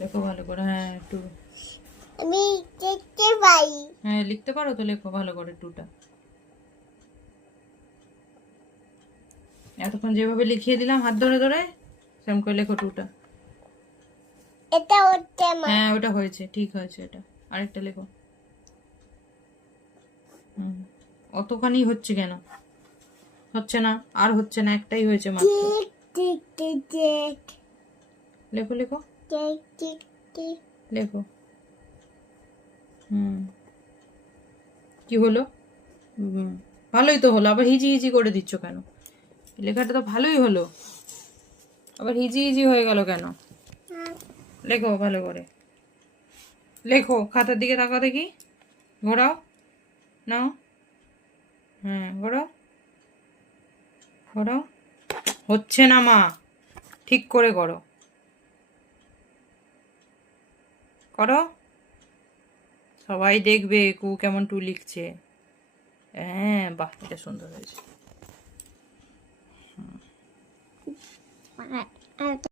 লেখো ভালো করে, হ্যাঁ একটু। আমি দেখতে পাই। হ্যাঁ লিখতে পারো তো, লেখো ভালো করে টুটা। এতক্ষণ যেভাবে লিখিয়ে দিলাম হাত ধরে ধরে, সেরকম করে লেখো টুটা। এটা হচ্ছে মা। হ্যাঁ ওটা হয়েছে, ঠিক হয়েছে এটা। আরেকটা লেখো। হুম, অতখানি হচ্ছে কেন? হচ্ছে না, আর হচ্ছে না, একটাই হয়েছে মাত্র। টিক টিক টিক টিক লেখো লেখো টিক টিক টিক। লেখো। হুম, কি হলো? হুম, ভালোই তো হলো, আবার হিজি হিজি করে দিচ্ছ কেন? লেখাটা তো ভালোই হলো, আবার হিজি হিজি হয়ে গেল কেন? লেখো ভালো করে, লেখো। খাতার দিকে তাকাও দেখি, ঘোরাও, নাও, হ্যাঁ ঘোরাও, ঘোরাও। হচ্ছে না মা, ঠিক করে করো, করো। সবাই দেখবে কু কেমন টু লিখছে। হ্যাঁ বাহ, এটা সুন্দর হয়েছে। আর